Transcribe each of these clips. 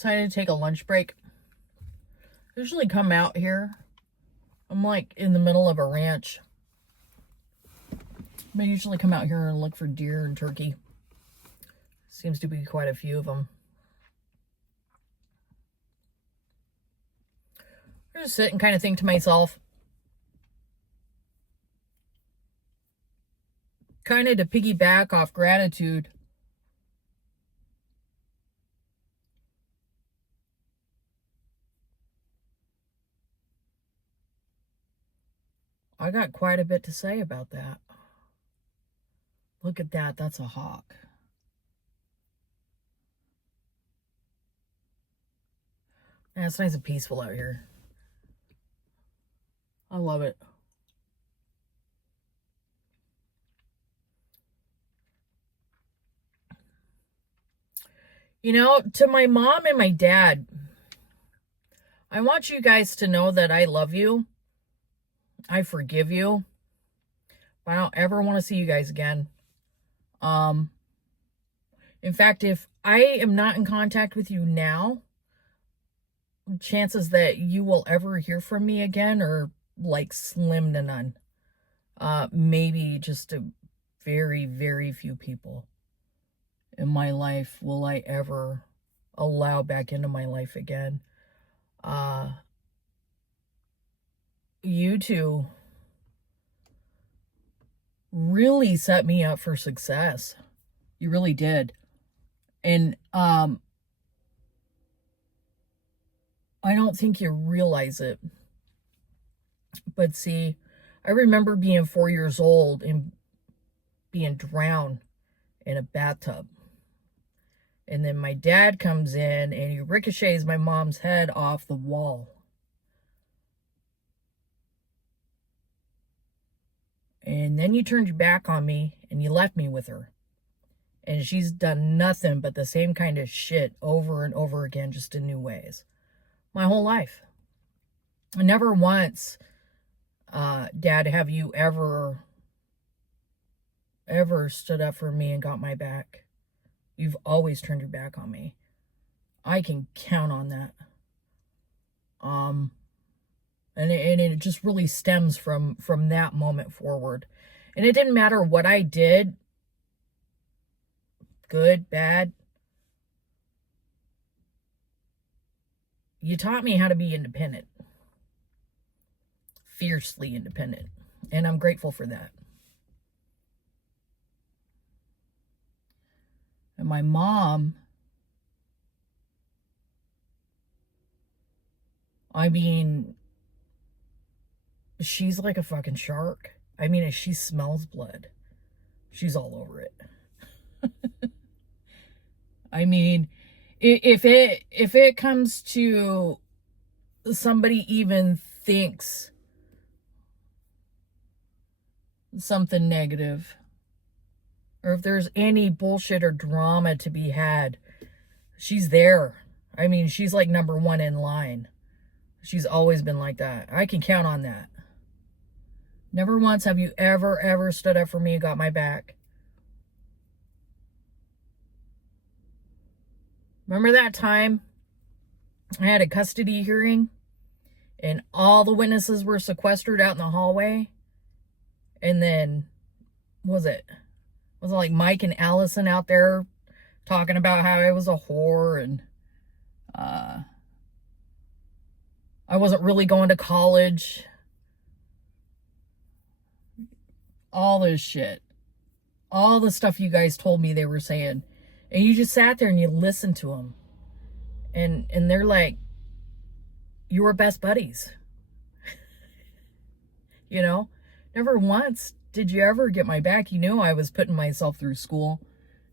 decided to take a lunch break. I usually come out here. I'm like in the middle of a ranch. I usually come out here and look for deer and turkey. Seems to be quite a few of them. I just sit and kind of think to myself, kind of to piggyback off gratitude. I got quite a bit to say about that. Look at that. That's a hawk. Yeah, it's nice and peaceful out here. I love it. You know, to my mom and my dad, I want you guys to know that I love you. I forgive you. But I don't ever want to see you guys again. In fact, if I am not in contact with you now, chances that you will ever hear from me again are like slim to none. Maybe just a very, very few people in my life will I ever allow back into my life again. You two really set me up for success. You really did. And I don't think you realize it. But see, I remember being 4 years old and being drowned in a bathtub. And then my dad comes in and he ricochets my mom's head off the wall. And then you turned your back on me and you left me with her. And she's done nothing but the same kind of shit over and over again, just in new ways. My whole life. Never once, Dad, have you ever stood up for me and got my back. You've always turned your back on me. I can count on that. And it just really stems from that moment forward. And it didn't matter what I did, good, bad. You taught me how to be independent. Fiercely independent. And I'm grateful for that. And my mom, I mean, she's like a fucking shark. I mean, if she smells blood, she's all over it. I mean, if it comes to somebody even thinks something negative, or if there's any bullshit or drama to be had, she's there. I mean, she's like number one in line. She's always been like that. I can count on that. Never once have you ever stood up for me and got my back. Remember that time I had a custody hearing and all the witnesses were sequestered out in the hallway? And then, was it like Mike and Allison out there talking about how I was a whore and I wasn't really going to college? All this shit. All the stuff you guys told me they were saying. And you just sat there and you listened to them. And they're like, you were best buddies. You know? Never once did you ever get my back. You knew I was putting myself through school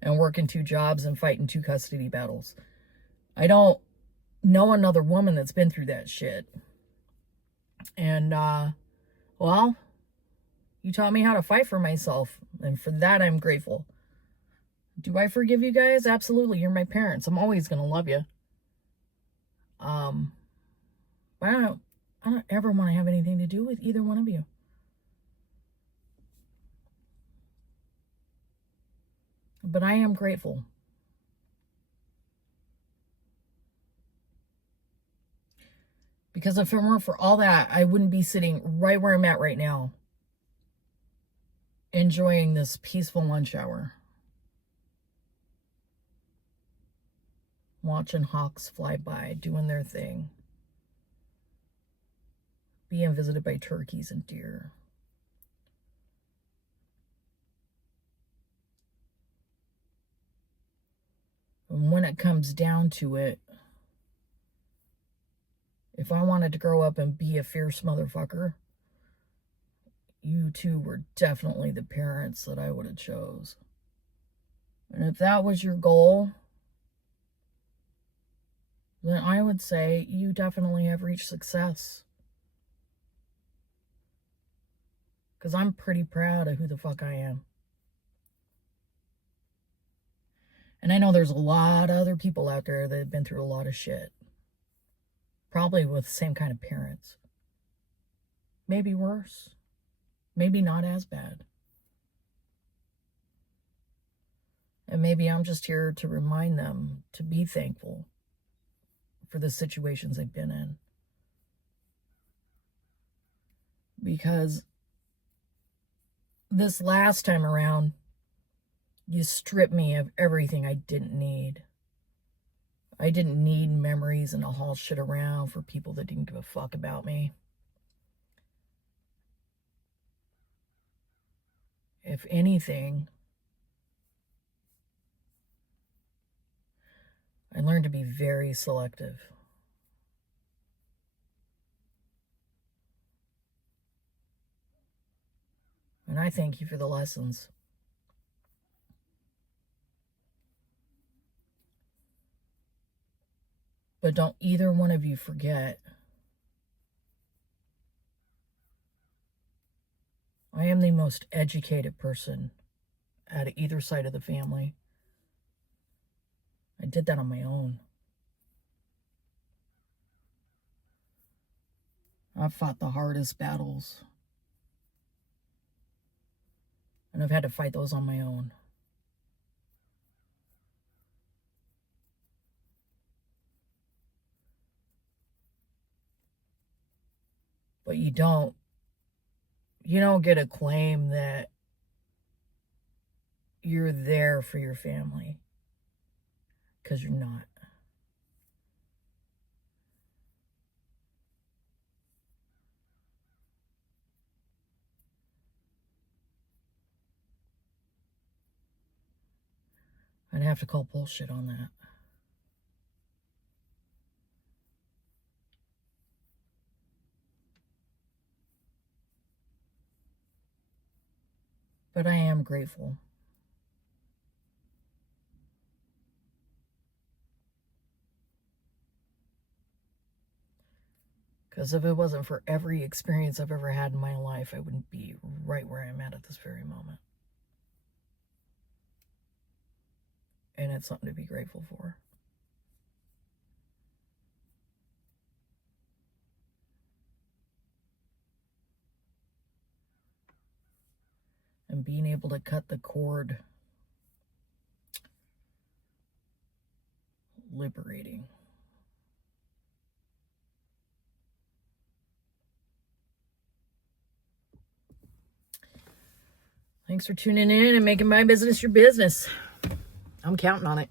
and working 2 jobs and fighting 2 custody battles. I don't know another woman that's been through that shit. And, well, you taught me how to fight for myself. And for that, I'm grateful. Do I forgive you guys? Absolutely. You're my parents. I'm always going to love you. But I don't ever want to have anything to do with either one of you. But I am grateful. Because if it weren't for all that, I wouldn't be sitting right where I'm at right now, enjoying this peaceful lunch hour, watching hawks fly by, doing their thing, being visited by turkeys and deer. And when it comes down to it, if I wanted to grow up and be a fierce motherfucker, you two were definitely the parents that I would have chose. And if that was your goal, then I would say you definitely have reached success. Because I'm pretty proud of who the fuck I am. And I know there's a lot of other people out there that have been through a lot of shit. Probably with the same kind of parents. Maybe worse. Maybe not as bad. And maybe I'm just here to remind them to be thankful for the situations they've been in. Because this last time around, you stripped me of everything I didn't need. I didn't need memories and to haul shit around for people that didn't give a fuck about me. If anything, I learned to be very selective. And I thank you for the lessons. But don't either one of you forget, I am the most educated person out of either side of the family. I did that on my own. I've fought the hardest battles. And I've had to fight those on my own. But you don't get to claim that you're there for your family. Because you're not. I'd have to call bullshit on that. But I am grateful. Because if it wasn't for every experience I've ever had in my life, I wouldn't be right where I'm at this very moment. And it's something to be grateful for. And being able to cut the cord, liberating. Thanks for tuning in and making my business your business. I'm counting on it.